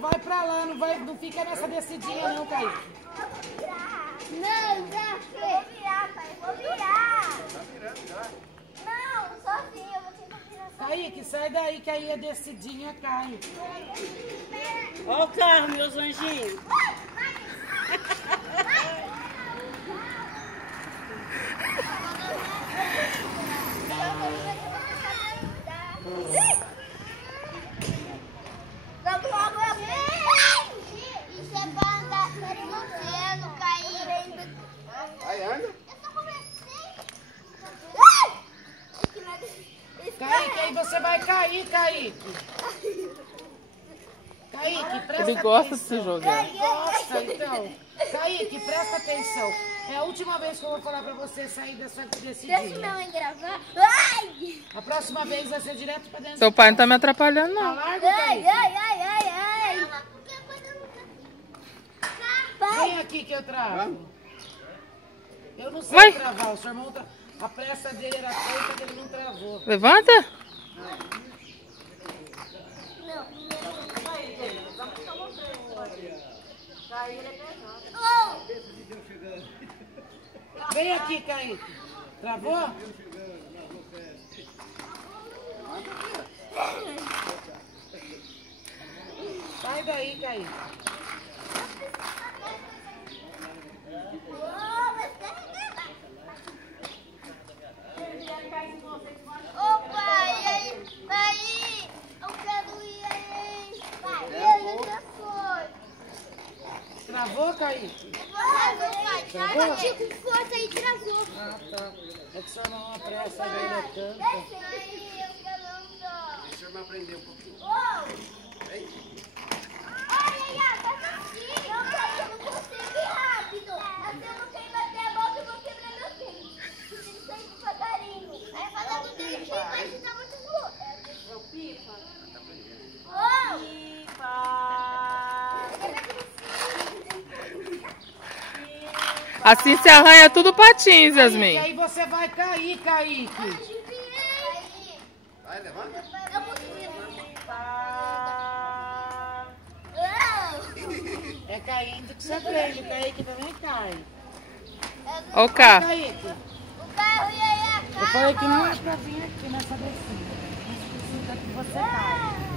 vai pra lá, não fica nessa descidinha não, Kaique. Não, já foi. Vou virar, pai, vou virar. Tá virando já. Não, sozinho, eu vou tentar virar sozinho. Kaique, sai daí que aí a descidinha cai. Ó o carro, meus anjinhos. Isso é pra andar no cair. Aí anda. Eu só comecei. Kaique, aí você vai cair, Kaique. Kaique, presta Ele gosta de atenção. se jogar. Gosta, então. Kaique, presta atenção. É a última vez que eu vou falar pra você sair dessa descidinha. Deixa minha mãe gravar. Ai! A próxima vez vai ser direto pra dentro. Seu pai não tá me atrapalhando, Tá não. largo, Ai, Kaique. ai, ai, ai, ai. Vem aqui que eu travo. Eu não sei Vai. travar. O seu irmão, a pressa dele era tanta que ele não travou. Levanta. Vem aqui, Kaique. Travou? Sai daí, Kaique. Ô pai, aí, eu quero ir aí. Pai, ele já foi. Travou, Kaique? Pai, bati com força e travou. Ah, tá. É que o seu irmão, a pressa dele é tanta. Aí, eu quero andar. Deixa eu me aprender um pouquinho. Olha, faz assim. Eu não consigo ir rápido. Assim eu não tenho bater a volta e vou quebrar meu tênis. Preciso sair devagarinho. Aí fazendo tudo aqui, mas tá muito louco. É o pipa. Oh! Assim se arranha tudo patins, E Yasmin. aí você vai cair, Kaique. Vai, levanta. Eu vou subir. É caindo que você aprende. O Kaique também cai. Ó o carro. Kaique, O carro e aí a eu falei que não é pra vir aqui nessa descida. Isso precisa que você cai.